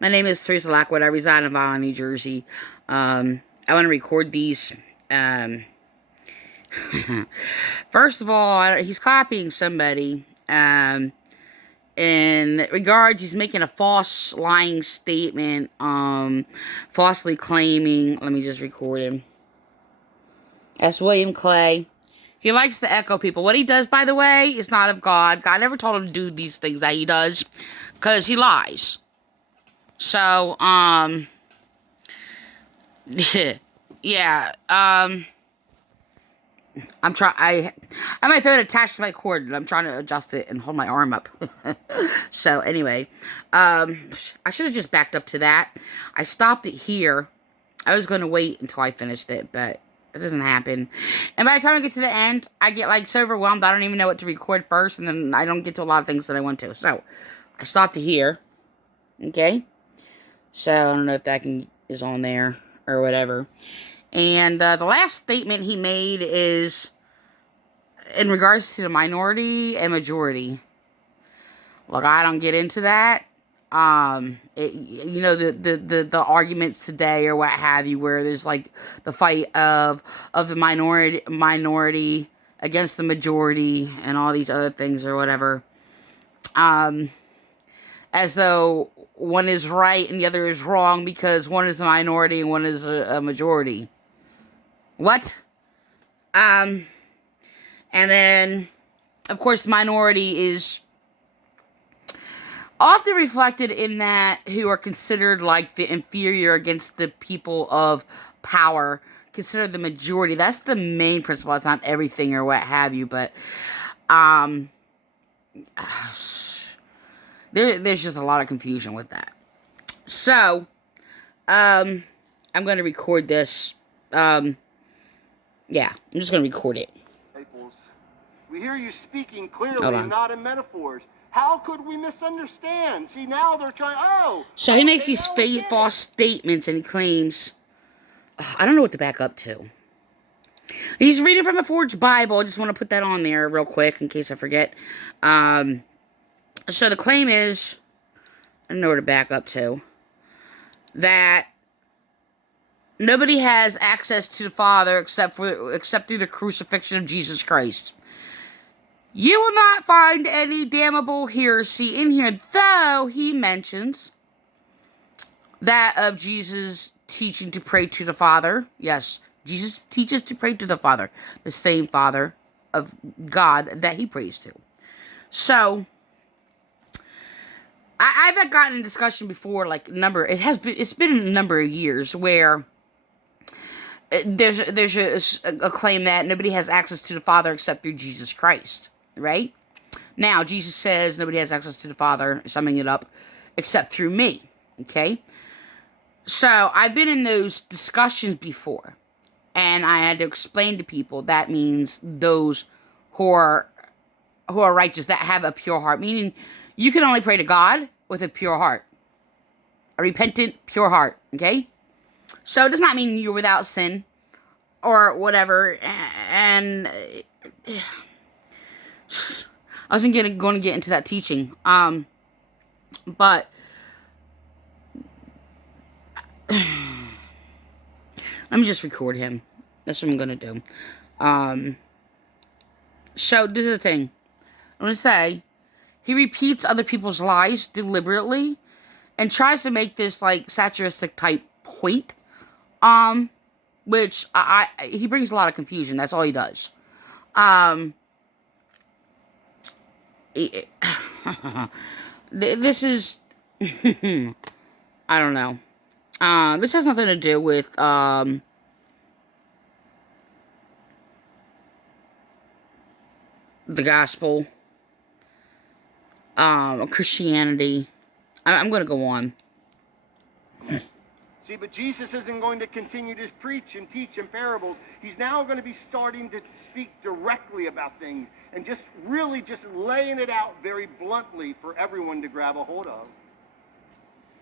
My name is Teresa Lockwood. I reside in Vineland, New Jersey. I want to record these. First of all, he's copying somebody. In regards, he's making a false, lying statement. Falsely claiming. Let me just record him. That's William Clay. He likes to echo people. What he does, by the way, is not of God. God never told him to do these things that he does, because he lies. So, yeah, I'm trying, I have my phone attached to my cord, and I'm trying to adjust it and hold my arm up. So, anyway, I should have just backed up to that. I stopped it here. I was going to wait until I finished it, but it doesn't happen. And by the time I get to the end, I get, like, so overwhelmed, I don't even know what to record first, and then I don't get to a lot of things that I want to. So, I stopped it here. Okay? So, I don't know if that is on there or whatever. And the last statement he made is in regards to the minority and majority. Look, I don't get into that. The arguments today or what have you, where there's like the fight of the minority against the majority and all these other things or whatever. As though one is right and the other is wrong because one is a minority and one is a majority. What? And then, of course, the minority is often reflected in that who are considered like the inferior against the people of power, considered the majority. That's the main principle. It's not everything or what have you, but there's just a lot of confusion with that. So, I'm going to record this. Yeah, I'm just going to record it. We hear you speaking clearly and not in metaphors. How could we misunderstand? See, now they're trying, So he makes these false statements and he claims, I don't know what to back up to. He's reading from a forged Bible. I just want to put that on there real quick in case I forget. So the claim is, I don't know where to back up to, that nobody has access to the Father except through the crucifixion of Jesus Christ. You will not find any damnable heresy in here, though he mentions that of Jesus teaching to pray to the Father. Yes, Jesus teaches to pray to the Father, the same Father of God that he prays to. So, I've gotten in discussion before, like it's been a number of years where there's a claim that nobody has access to the Father except through Jesus Christ, right? Now, Jesus says nobody has access to the Father, summing it up, except through me, okay? So, I've been in those discussions before, and I had to explain to people that means those who are righteous, that have a pure heart, meaning you can only pray to God with a pure heart, a repentant, pure heart, okay? So it does not mean you're without sin or whatever. And I wasn't going to get into that teaching. But let me just record him. That's what I'm going to do. So this is the thing. I'm going to say, he repeats other people's lies deliberately and tries to make this like satiristic type point. Which he brings a lot of confusion. That's all he does. This is, I don't know. This has nothing to do with, the gospel, Christianity. I'm going to go on. See, but Jesus isn't going to continue to preach and teach in parables. He's now going to be starting to speak directly about things and just really just laying it out very bluntly for everyone to grab a hold of.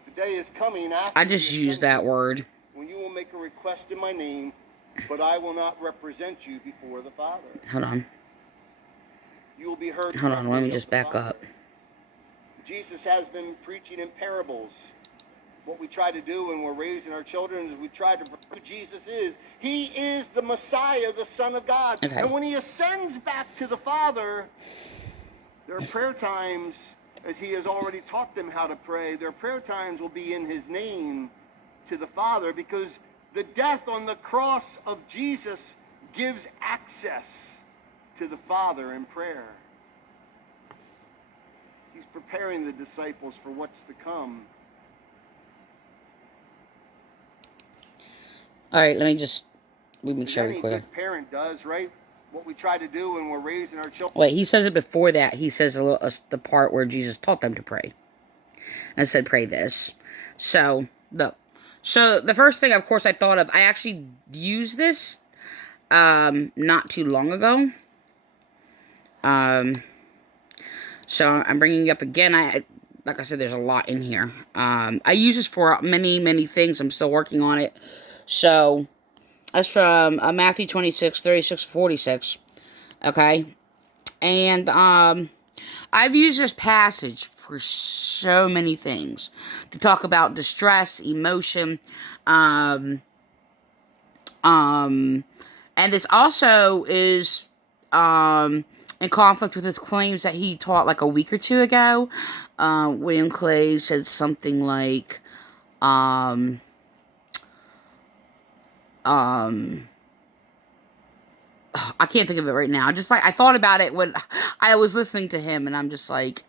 The day is coming after I just used that word. When you will make a request in my name, but I will not represent you before the Father. Hold on. You will be heard. Hold on, let me just back up. Jesus has been preaching in parables what we try to do when we're raising our children is we try to prove who Jesus is. He is the Messiah, the Son of God. Okay. And when he ascends back to the Father, their prayer times, as he has already taught them how to pray, their prayer times will be in his name to the Father, because the death on the cross of Jesus gives access to the Father in prayer. He's preparing the disciples for what's to come. All right, let me make sure I Any record that. good parent does, right? What we try to do when we're raising our children. Wait, he says it before that. He says the part where Jesus taught them to pray. And said, pray this. So, look. So, the first thing, of course, I thought of, I actually used this not too long ago. So, I'm bringing it up again. Like I said, there's a lot in here. I use this for many, many things. I'm still working on it. So, that's from Matthew 26, 36, 46. Okay? And, I've used this passage for so many things. To talk about distress, emotion, and this also is, in conflict with his claims that he taught like a week or two ago. William Clay said something like, I can't think of it right now. Just like, I thought about it when I was listening to him, and I'm just like,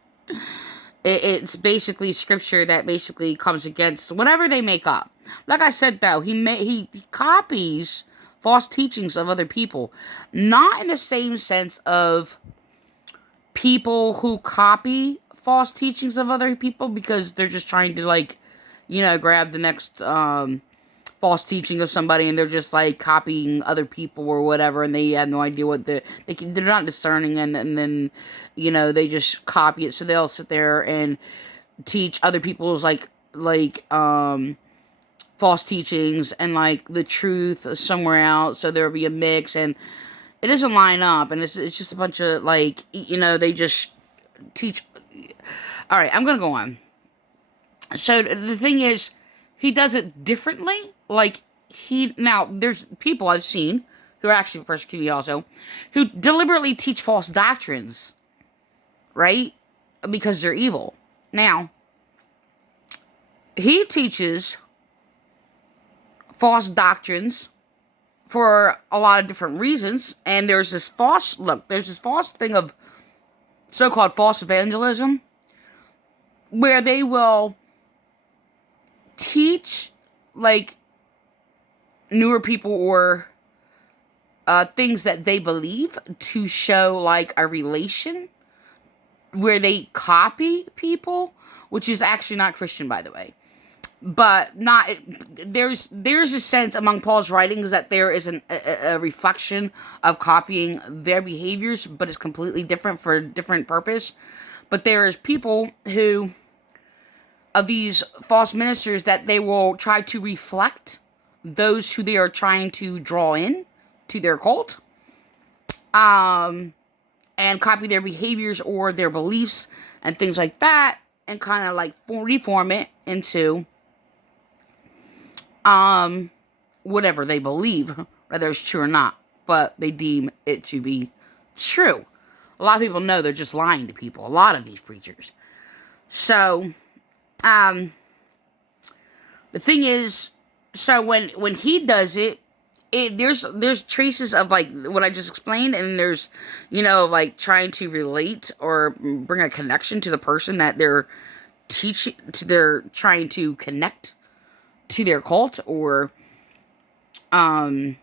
it's basically scripture that basically comes against whatever they make up. Like I said, though, he copies false teachings of other people. Not in the same sense of people who copy false teachings of other people because they're just trying to, like, grab the next, false teaching of somebody, and they're just like copying other people or whatever, and they have no idea what they're not discerning, and then they just copy it. So they'll sit there and teach other people's like false teachings and like the truth somewhere else. So there'll be a mix, and it doesn't line up, and it's just a bunch of like they just teach. All right, I'm gonna go on. So the thing is, he does it differently. Like, now, there's people I've seen who are actually persecuted also, who deliberately teach false doctrines, right? Because they're evil. Now, he teaches false doctrines for a lot of different reasons, and there's this false thing of so-called false evangelism, where they will teach, like, newer people or things that they believe to show, like, a relation, where they copy people, which is actually not Christian, by the way. But there's a sense among Paul's writings that there is a reflection of copying their behaviors, but it's completely different for a different purpose. But there is people of these false ministers that they will try to reflect those who they are trying to draw in to their cult, and copy their behaviors or their beliefs and things like that, and kind of like reform it into whatever they believe, whether it's true or not, but they deem it to be true. A lot of people know they're just lying to people, a lot of these preachers. So, the thing is, so when he does it, there's traces of like what I just explained, and there's like trying to relate or bring a connection to the person that they're trying to connect to their cult, or I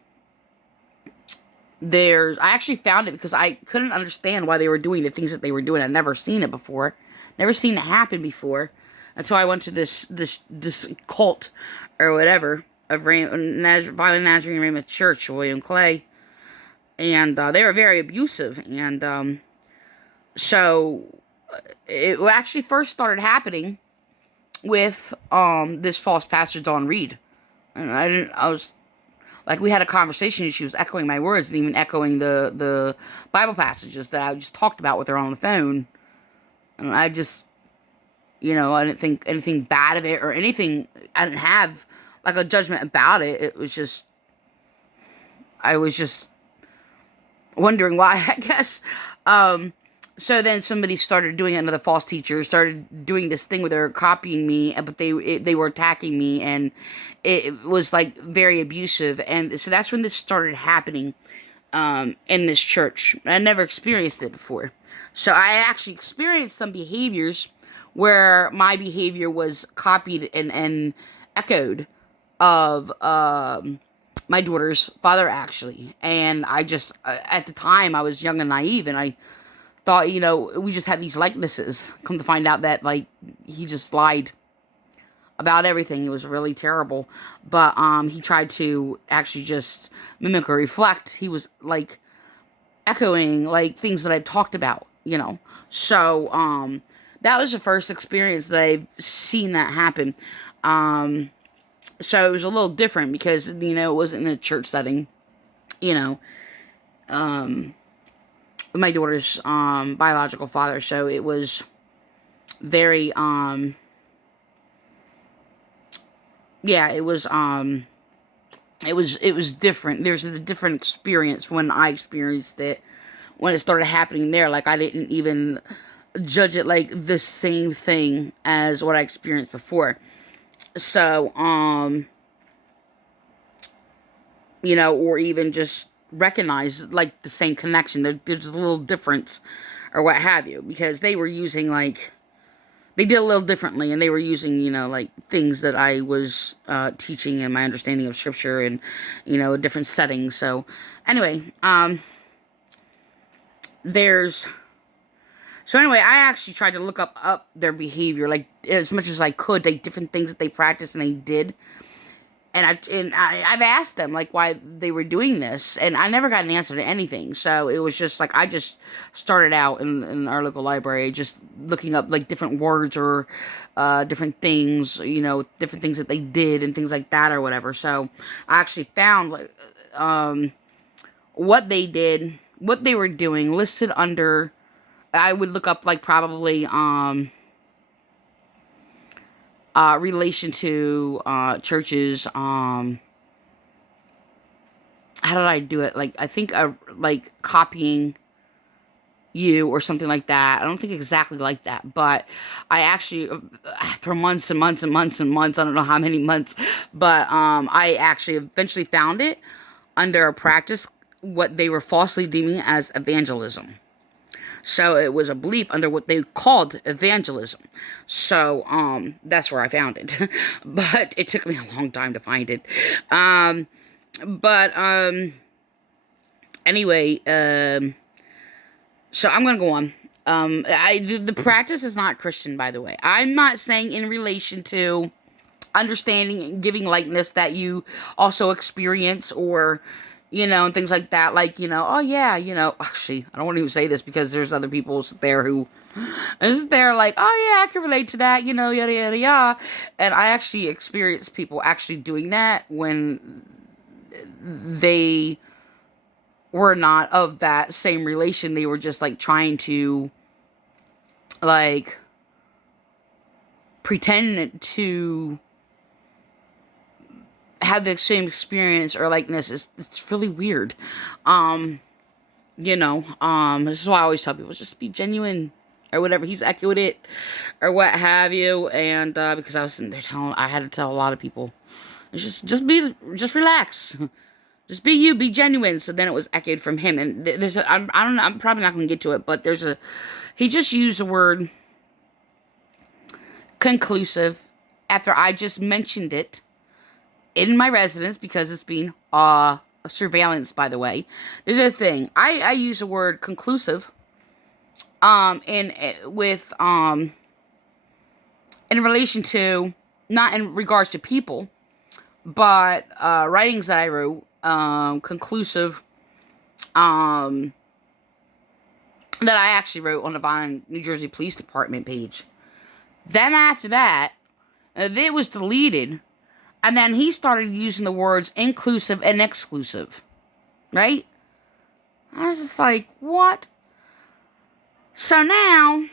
actually found it because I couldn't understand why they were doing the things that they were doing. I'd never seen it before, never seen it happen before, until I went to this cult or whatever of Vineland Nazarene Ramoth Church, William Clay, and they were very abusive, and so it actually first started happening with this false pastor Dawn Reed, and I was like, we had a conversation, and she was echoing my words and even echoing the Bible passages that I just talked about with her on the phone, and I just I didn't think anything bad of it or anything I didn't have like a judgment about it. It was just, I was just wondering why, I guess. So then somebody started doing it. Another false teacher started doing this thing where they were copying me, but they were attacking me, and it was like very abusive. And so that's when this started happening in this church. I never experienced it before. So I actually experienced some behaviors where my behavior was copied and echoed of my daughter's father, actually. And I just, at the time, I was young and naive, and I thought, we just had these likenesses. Come to find out that, like, he just lied about everything. It was really terrible. But he tried to actually just mimic or reflect. He was, like, echoing, like, things that I've talked about, So, that was the first experience that I've seen that happen. So it was a little different because, it wasn't in a church setting, my daughter's biological father. So it was very, yeah, it was different. There's a different experience when I experienced it, when it started happening there. Like, I didn't even judge it like the same thing as what I experienced before. So, or even just recognize, like, the same connection. There's a little difference or what have you, because they were using, like, they did a little differently, and they were using, like, things that I was teaching and my understanding of scripture and, a different setting. So, anyway, So anyway, I actually tried to look up their behavior, like, as much as I could, like, different things that they practiced and they did. And I've asked them, like, why they were doing this, and I never got an answer to anything. So it was just, like, I just started out in our local library just looking up, like, different words or different things, different things that they did and things like that or whatever. So I actually found, like, what they did, what they were doing listed under. I would look up, like, probably relation to churches. How did I do it? Like, I think like copying you or something like that. I don't think exactly like that, but I actually, for months and months and months and months, I don't know how many months, but I actually eventually found it under a practice what they were falsely deeming as evangelism. So it was a belief under what they called evangelism. So that's where I found it. But it took me a long time to find it. Anyway, so I'm going to go on. The practice is not Christian, by the way. I'm not saying in relation to understanding and giving likeness that you also experience, or and things like that. Like, oh yeah, actually, I don't want to even say this because there's other people there who is there like, oh yeah, I can relate to that, yada, yada, yada. And I actually experienced people actually doing that when they were not of that same relation. They were just, like, trying to, like, pretend to have the same experience or likeness. It's really weird. This is why I always tell people, just be genuine or whatever. He's echoed it or what have you. And because I was sitting there I had to tell a lot of people, just relax, just be you, be genuine. So then it was echoed from him, and I don't know, I'm probably not going to get to it, but he just used the word conclusive after I just mentioned it in my residence, because it's being surveillance, by the way. There's a thing. I use the word conclusive in relation to, not in regards to people, but writings that I wrote, conclusive, that I actually wrote on the Vineland, New Jersey Police Department page. Then after that, it was deleted. And then he started using the words inclusive and exclusive, right? I was just like, what? So now,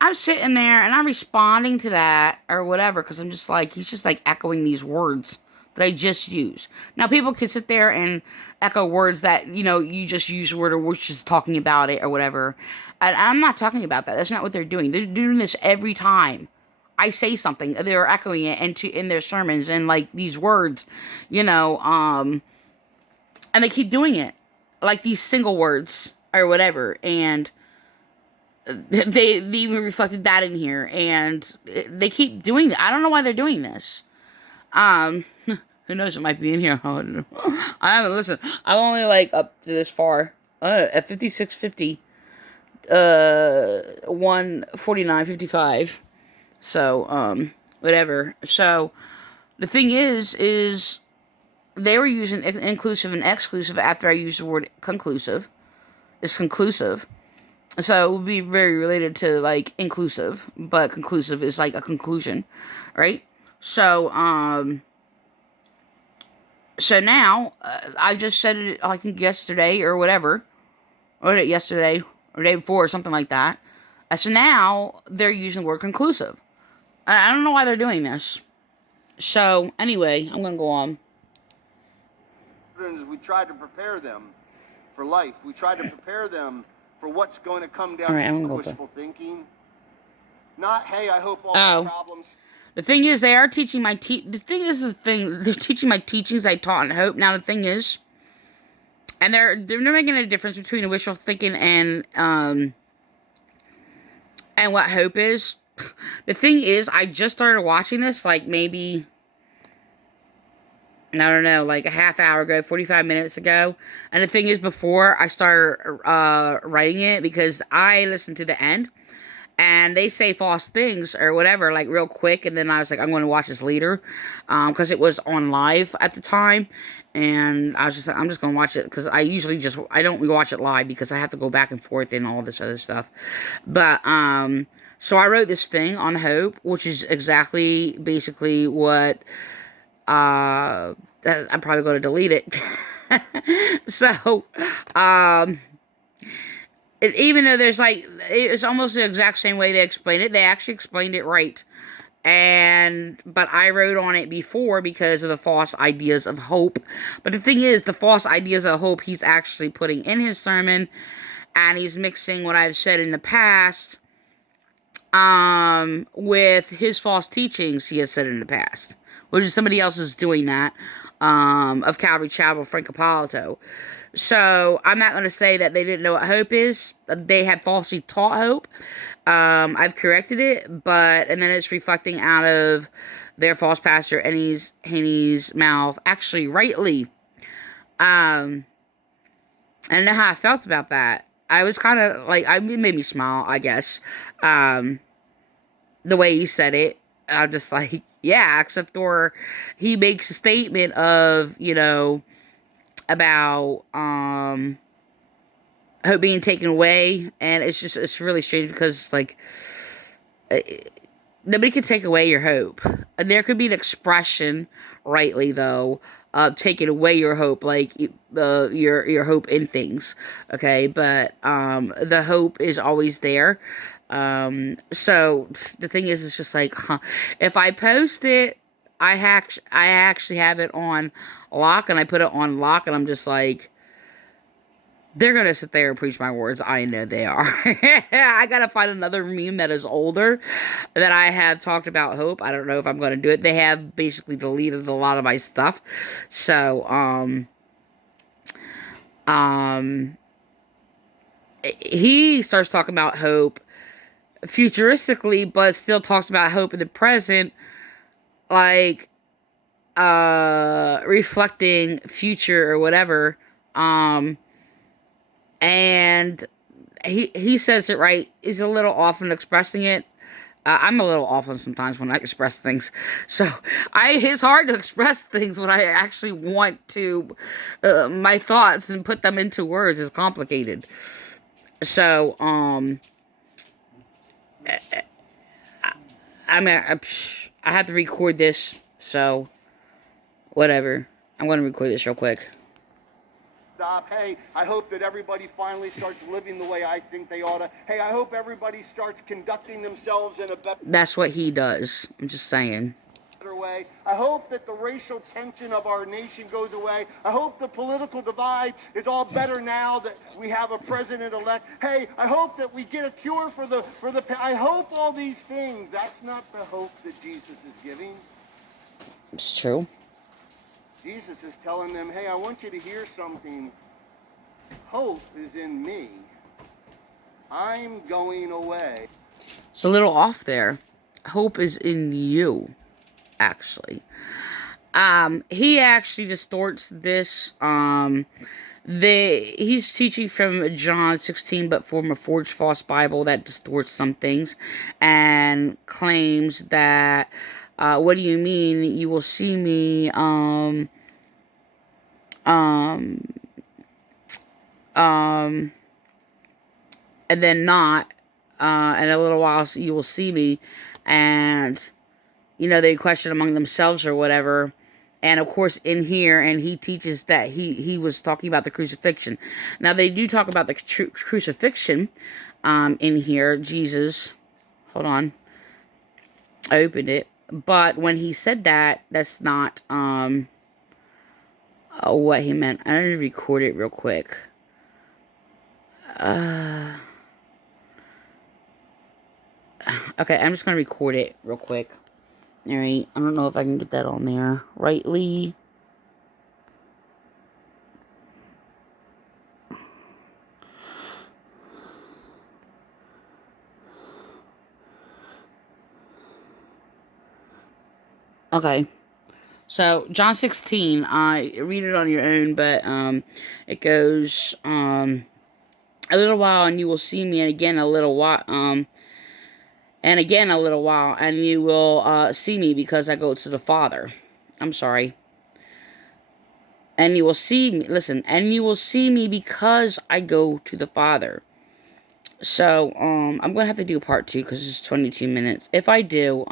I'm sitting there and I'm responding to that or whatever because I'm just like, he's just like echoing these words that I just used. Now, people can sit there and echo words that, you just use word or we're just talking about it or whatever. And I'm not talking about that. That's not what they're doing. They're doing this every time I say something. They're echoing it in their sermons and like these words, and they keep doing it. Like these single words or whatever. And they even reflected that in here, and they keep doing that. I don't know why they're doing this. Who knows? It might be in here. I don't know. I haven't listened. I'm only like up to this far. At 56:50, 1:49:55. So whatever. So the thing is they were using inclusive and exclusive after I used the word conclusive. It's conclusive. So it would be very related to like inclusive, but conclusive is like a conclusion, right? So so now I just said it I think yesterday or whatever, or yesterday or the day before or something like that. So now they're using the word conclusive. I don't know why they're doing this. So anyway, I'm gonna go on. We tried to prepare them for life. We tried to prepare them for what's going to come down to wishful thinking. Not, hey, I hope all my problems. The thing is, they are teaching my they're teaching my teachings I taught in Hope. Now the thing is, and they're making a difference between wishful thinking and what Hope is. The thing is, I just started watching this like maybe, I don't know, like a half hour ago, 45 minutes ago. And the thing is, before I started writing it, because I listened to the end, and they say false things or whatever, like real quick. And then I was like, I'm going to watch this later, because it was on live at the time. And I was just like, I'm just going to watch it, because I don't watch it live because I have to go back and forth and all this other stuff. But, so I wrote this thing on Hope, which is basically what, I'm probably going to delete it. So, even though it's almost the exact same way they explained it, they actually explained it right. But I wrote on it before because of the false ideas of hope. But the thing is, the false ideas of hope he's actually putting in his sermon, and he's mixing what I've said in the past, with his false teachings he has said in the past, which is somebody else is doing that, of Calvary Chapel, Frank Appolito. So, I'm not going to say that they didn't know what hope is. They had falsely taught hope. I've corrected it, and then it's reflecting out of their false pastor, Henny's mouth, actually rightly. I don't know how I felt about that. I was kind of like, it made me smile, I guess. The way he said it, I'm just like, yeah, except for he makes a statement of, about hope being taken away, and it's really strange because it's like nobody can take away your hope. And there could be an expression, rightly though, of taking away your hope, like your hope in things, okay? But the hope is always there. So the thing is, it's just like, if I post it, I actually have it on lock, and I put it on lock, and I'm just like, they're gonna sit there and preach my words. I know they are. I gotta find another meme that is older that I have talked about hope. I don't know if I'm gonna do it. They have basically deleted a lot of my stuff. So, he starts talking about hope futuristically, but still talks about hope in the present, like, reflecting future or whatever, and he says it right. He's a little off in expressing it. I'm a little off on sometimes when I express things, so it's hard to express things when I actually want to, my thoughts, and put them into words is complicated. So, I have to record this, so whatever. I'm gonna record this real quick. stop. Hey, I hope that everybody finally starts living the way I think they ought to. Hey, I hope everybody starts conducting themselves in a better That's what he does. I'm just saying. way. I hope that the racial tension of our nation goes away. I hope the political divide is all better now that we have a president-elect. Hey, I hope that we get a cure for the I hope all these things. That's not the hope that Jesus is giving. It's true. Jesus is telling them, hey, I want you to hear something. Hope is in me. I'm going away. It's a little off there. Hope is in you, actually. He actually distorts this. He's teaching from John 16, but from a forged false Bible that distorts some things, and claims that, what do you mean? You will see me, and then not, in a little while you will see me, and, they question among themselves or whatever. And of course in here, and he teaches that he was talking about the crucifixion. Now they do talk about the crucifixion, in here, Jesus. Hold on. I opened it. But when he said that, that's not, what he meant. I need to record it real quick. Okay, I'm just going to record it real quick. Alright, I don't know if I can get that on there rightly. Okay. So, John 16, read it on your own, but, it goes, a little while and you will see me, and again a little while, and again a little while, and you will, see me because I go to the Father. I'm sorry. And you will see me, listen, and you will see me because I go to the Father. So, I'm going to have to do part 2 because it's 22 minutes. If I do,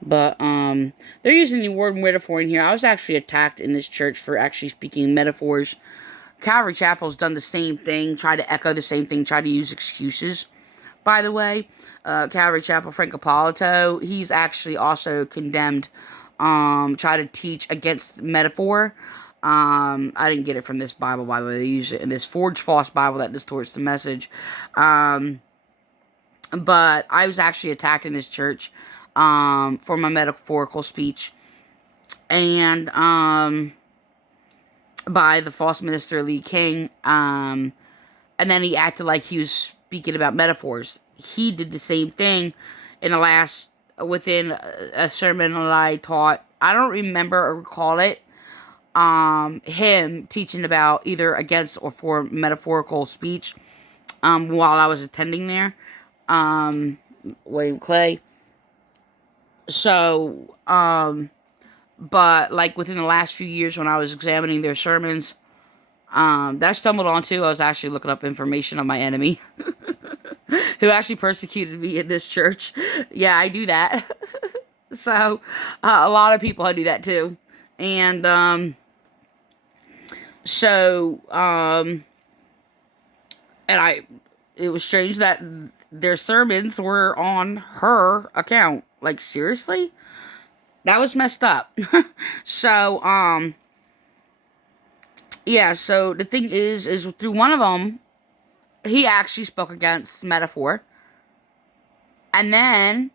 But, they're using the word metaphor in here. I was actually attacked in this church for actually speaking metaphors. Calvary Chapel's done the same thing, try to echo the same thing, try to use excuses. By the way, Calvary Chapel, Frank Appolito, he's actually also condemned, try to teach against metaphor. I didn't get it from this Bible, by the way. They use it in this forged false Bible that distorts the message. But I was actually attacked in this church, for my metaphorical speech. And, by the false minister Lee King, and then he acted like he was speaking about metaphors. He did the same thing within a sermon that I taught. I don't remember or recall it, him teaching about either against or for metaphorical speech, while I was attending there, William Clay. So, but, like, within the last few years when I was examining their sermons, that I stumbled onto, I was actually looking up information on my enemy, who actually persecuted me in this church. Yeah, I do that. So, a lot of people, I do that too. And, it was strange that their sermons were on her account. Like, seriously? That was messed up. So, yeah, so the thing is through one of them, he actually spoke against metaphor. And then,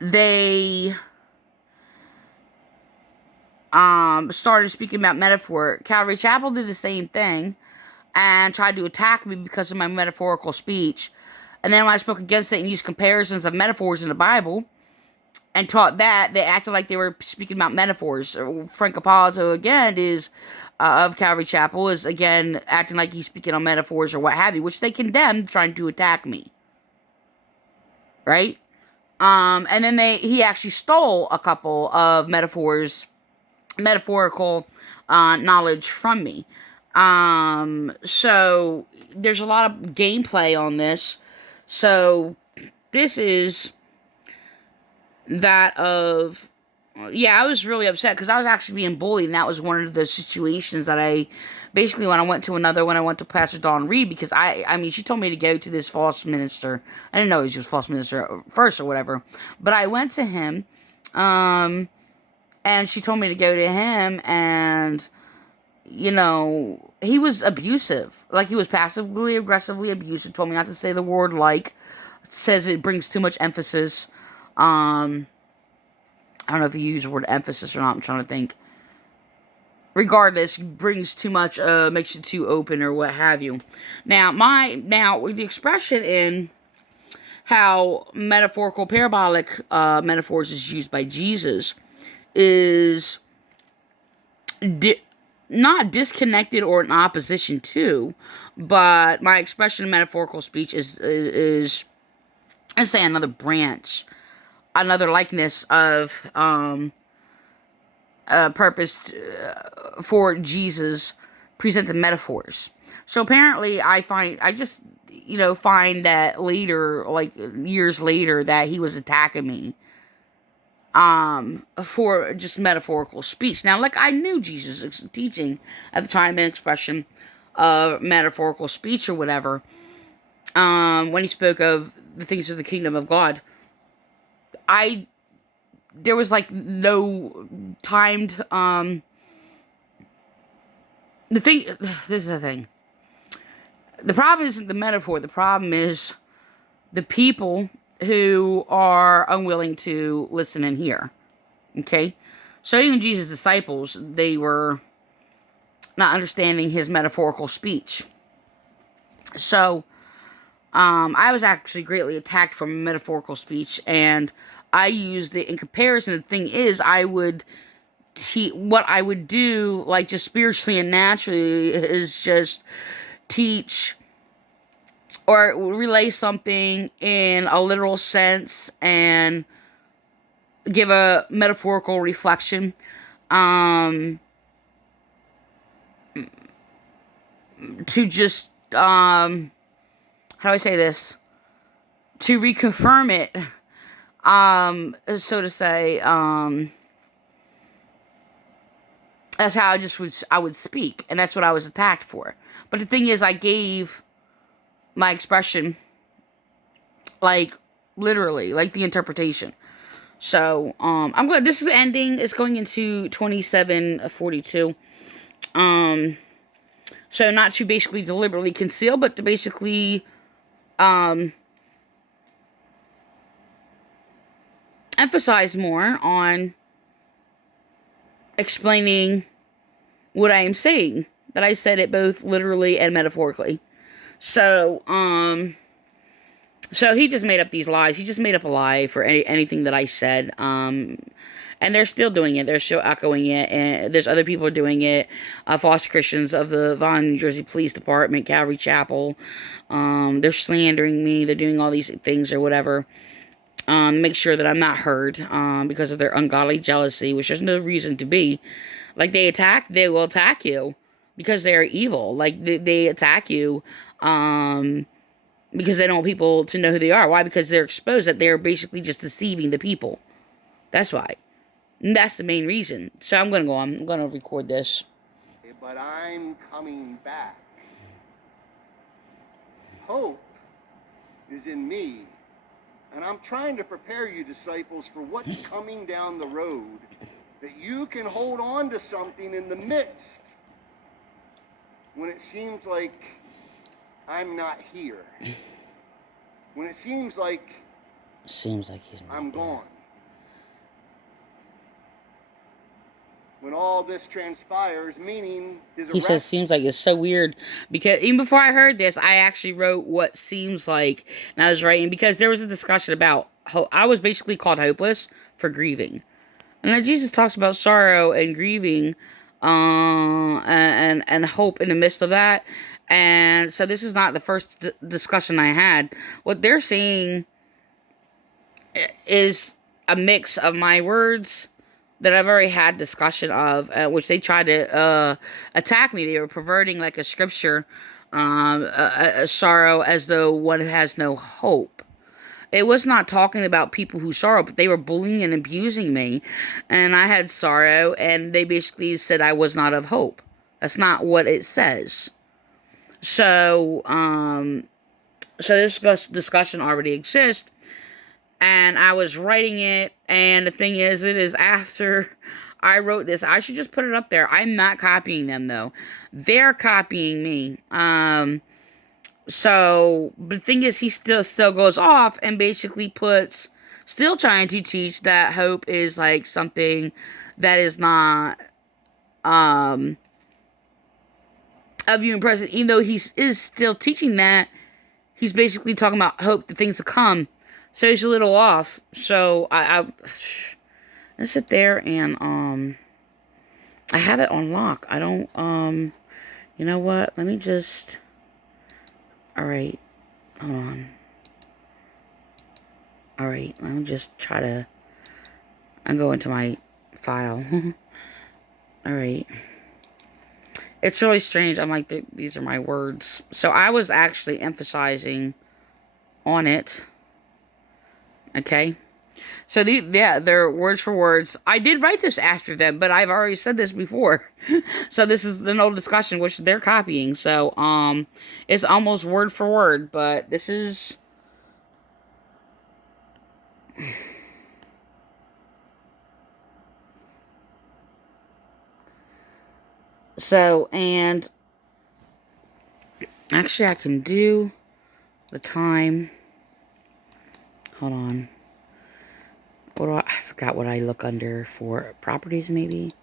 they, started speaking about metaphor. Calvary Chapel did the same thing and tried to attack me because of my metaphorical speech. And then when I spoke against it and used comparisons of metaphors in the Bible and taught that, they acted like they were speaking about metaphors. Frank Appolito, again, is, of Calvary Chapel, is, again, acting like he's speaking on metaphors or what have you, which they condemned, trying to attack me. Right? And then he actually stole a couple of metaphorical, knowledge from me. So there's a lot of gameplay on this. So this is that of, yeah, I was really upset because I was actually being bullied, and that was one of the situations that I, basically when I went to Pastor Dawn Reed, because I mean, she told me to go to this false minister. I didn't know he was false minister first or whatever, but I went to him, and she told me to go to him, and, you know, he was abusive. Like, he was passively, aggressively abusive, told me not to say the word like, says it brings too much emphasis, I don't know if you use the word emphasis or not. I'm trying to think. Regardless, brings too much, makes it too open or what have you. Now, the expression in how metaphorical, parabolic metaphors is used by Jesus is not disconnected or in opposition to, but my expression in metaphorical speech is let's say another branch, another likeness of purpose for Jesus presented metaphors. So apparently I just, find that later, like years later, that he was attacking me for just metaphorical speech. Now, like, I knew Jesus' teaching at the time, an expression of metaphorical speech or whatever, when he spoke of the things of the kingdom of God. There was like no timed, this is the thing. The problem isn't the metaphor. The problem is the people who are unwilling to listen and hear. Okay? So even Jesus' disciples, they were not understanding his metaphorical speech. So, I was actually greatly attacked from metaphorical speech, and I used it in comparison. The thing is, what I would do, like, just spiritually and naturally, is just teach or relay something in a literal sense and give a metaphorical reflection, to just, how do I say this? To reconfirm it, so to say, that's how I would speak, and that's what I was attacked for. But the thing is, I gave my expression, like, literally, like the interpretation. So, this is ending, it's going into 27:42. So not to basically deliberately conceal, but to basically, emphasize more on explaining what I am saying, that I said it both literally and metaphorically. So, so he just made up these lies. He just made up a lie for anything that I said. And they're still doing it. They're still echoing it. And there's other people doing it. False Christians of the Vineland, New Jersey Police Department, Calvary Chapel. They're slandering me. They're doing all these things or whatever. Make sure that I'm not heard, because of their ungodly jealousy, which there's no reason to be. Like, they will attack you because they are evil. Like, they attack you, because they don't want people to know who they are. Why? Because they're exposed that they're basically just deceiving the people. That's why. And that's the main reason. So I'm going to go on. I'm going to record this. But I'm coming back. Hope is in me. And I'm trying to prepare you, disciples, for what's coming down the road. That you can hold on to something in the midst when it seems like I'm not here. When it seems like he's not I'm there. gone. When all this transpires, meaning his arrest. He says seems like. It's so weird, because even before I heard this, I actually wrote what seems like, and I was writing because there was a discussion about I was basically called hopeless for grieving. And then Jesus talks about sorrow and grieving, and hope in the midst of that. And so this is not the first discussion I had. What they're saying is a mix of my words that I've already had discussion of, which they tried to attack me. They were perverting like a scripture a sorrow as though one has no hope. It was not talking about people who sorrow, but they were bullying and abusing me, and I had sorrow, and they basically said I was not of hope. That's not what it says. So, this discussion already exists, and I was writing it, and the thing is, it is after I wrote this. I should just put it up there. I'm not copying them, though. They're copying me. So, but the thing is, he still goes off and basically puts, still trying to teach that hope is like something that is not, of you and present, even though he is still teaching that, he's basically talking about hope, the things to come. So he's a little off. So I sit there and, I have it on lock. I don't, you know what? Let me just, alright, hold on. Alright, let me just try to, I'll go into my file. Alright. It's really strange. I'm like, these are my words. So I was actually emphasizing on it. Okay. So they're words for words. I did write this after them, but I've already said this before. So this is an old discussion, which they're copying. So, it's almost word for word, but this is... So, and... Actually, I can do the time. Hold on. I forgot what I look under for. Properties, maybe?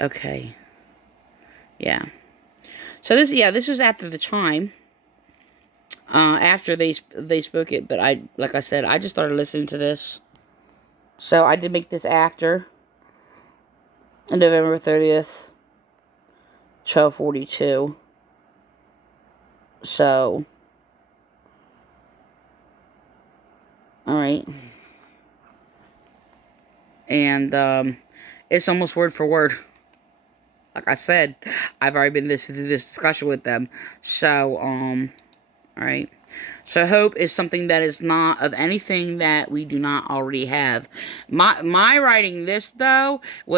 Okay. Yeah. So this was after the time. After they spoke it, but like I said, I just started listening to this. So I did make this after November 30th, 12:42. So, alright. And, it's almost word for word. Like I said, I've already been through this discussion with them. So, alright. So hope is something that is not of anything that we do not already have. My writing this, though, was